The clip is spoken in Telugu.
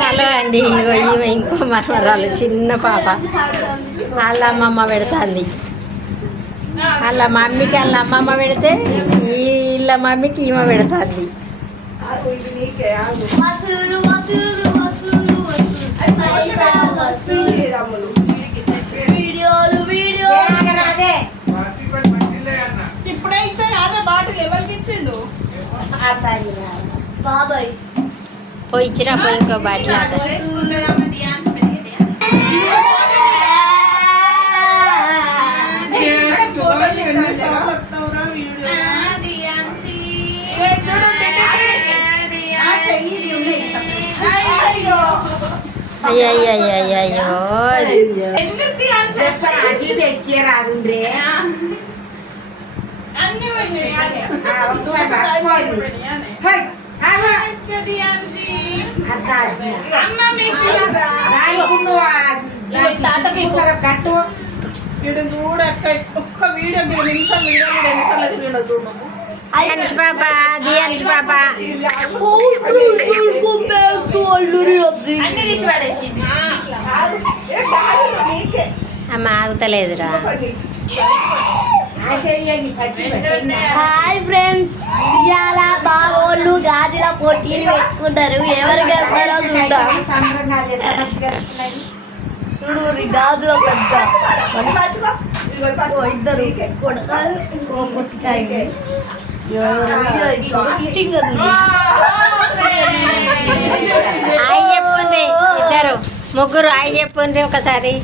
హలో అండి, ఇగో ఈమె ఇంకో మనవరాలు చిన్న పాప. వాళ్ళ అమ్మమ్మ పెడుతుంది. వాళ్ళ మమ్మీకి వాళ్ళ అమ్మమ్మ పెడితే వీళ్ళ మమ్మీకి ఈమె పెడుతుంది. ఇప్పుడే ఇచ్చాయి అదే బాటిల్ ఎవరికి ఇచ్చిండు బాబాయ్ పోయి ఇచ్చిరా, పోయి ఇంకో బాటిల్ అయ్యో చూడ ఒక్క వీడియో నిమిషం వీడియో ఎన్నిసార్లు తిరిగిండో చూడు. దియాన్ష్ పాపా, దియాన్ష్ పాపా అమ్మ ఆగుతలేదురా. హాయ్ ఫ్రెండ్స్, ఇవాళ బాగోళ్ళు గాజుల పోటీలు పెట్టుకుంటారు. ఎవరు గెలుస్తారో చూద్దాం. చూడు గాజుల పెద్ద ఇద్దరు కొడతారు, ఇంకో కొట్టుకాయ. హాయ్ చెప్పుంది, ఇద్దరు ముగ్గురు హాయ్ చెప్పుంది ఒకసారి.